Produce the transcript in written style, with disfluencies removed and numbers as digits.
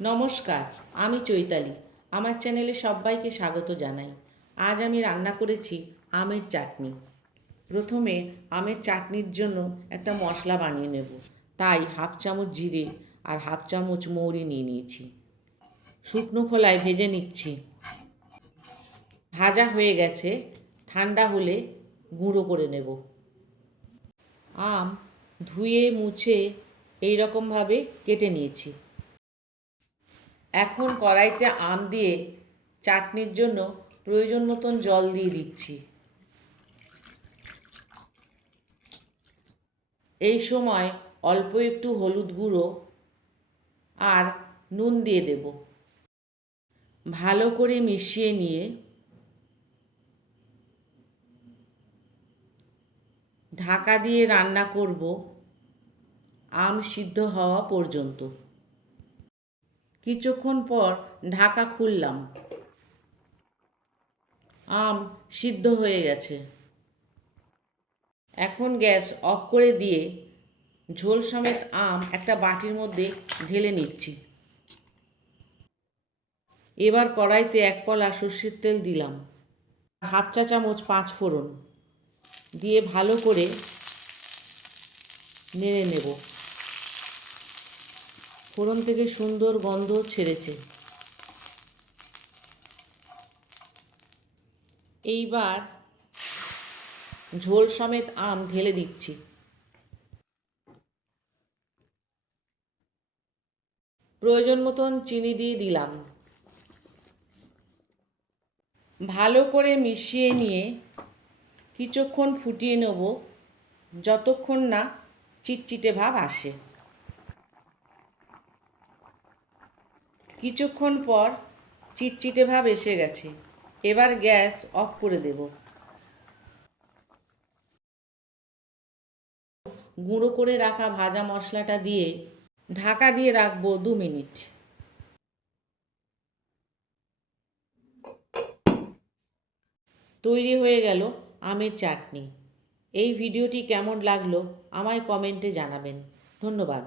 নমস্কার, আমি চৈতালি। আমার চ্যানেলে সবাইকে স্বাগত জানাই। আজ আমি রান্না করেছি আমের চাটনি। প্রথমে আমের চাটনির জন্য একটা মশলা বানিয়ে নেব। তাই হাফ চামচ জিরে আর হাফ চামচ মৌরি নিয়ে নিয়েছি। শুকনো খোলায় ভেজে নিচ্ছি। ভাজা হয়ে গেছে, ঠান্ডা হলে গুঁড়ো করে নেব। আম ধুয়ে মুছে এই রকমভাবে কেটে নিয়েছি। এখন কড়াইতে আম দিয়ে চাটনির জন্য প্রয়োজন মতন জল দিয়ে দিচ্ছি। এই সময় অল্প একটু হলুদ গুঁড়ো আর নুন দিয়ে দেব। ভালো করে মিশিয়ে নিয়ে ঢাকা দিয়ে রান্না করব আম সিদ্ধ হওয়া পর্যন্ত। কিছুক্ষণ পর ঢাকা খুললাম। আম সিদ্ধ হয়ে গেছে। এখন গ্যাস অফ করে দিয়ে ঝোল সমেত আম একটা বাটির মধ্যে ঢেলে নিচ্ছি। এবার কড়াইতে এক পলা সর্ষের তেল দিলাম, হাফ চা চামচ পাঁচ ফোড়ন দিয়ে ভালো করে নেড়ে নেব। ফোড়ন থেকে সুন্দর গন্ধ ছেড়েছে। এইবার ঝোল সমেত আম ঢেলে দিচ্ছি। প্রয়োজন মতন চিনি দিয়ে দিলাম। ভালো করে মিশিয়ে নিয়ে কিছুক্ষণ ফুটিয়ে নেব, যতক্ষণ না চিটচিটে ভাব আসে। কিছুক্ষণ পর চিটচিটে ভাব এসে গেছে। এবার গ্যাস অফ করে দেব। গুঁড়ো করে রাখা ভাজা মশলাটা দিয়ে ঢাকা দিয়ে রাখবো 2 মিনিট। তৈরি হয়ে গেল আমের চাটনি। এই ভিডিওটি কেমন লাগলো আমায় কমেন্টে জানাবেন। ধন্যবাদ।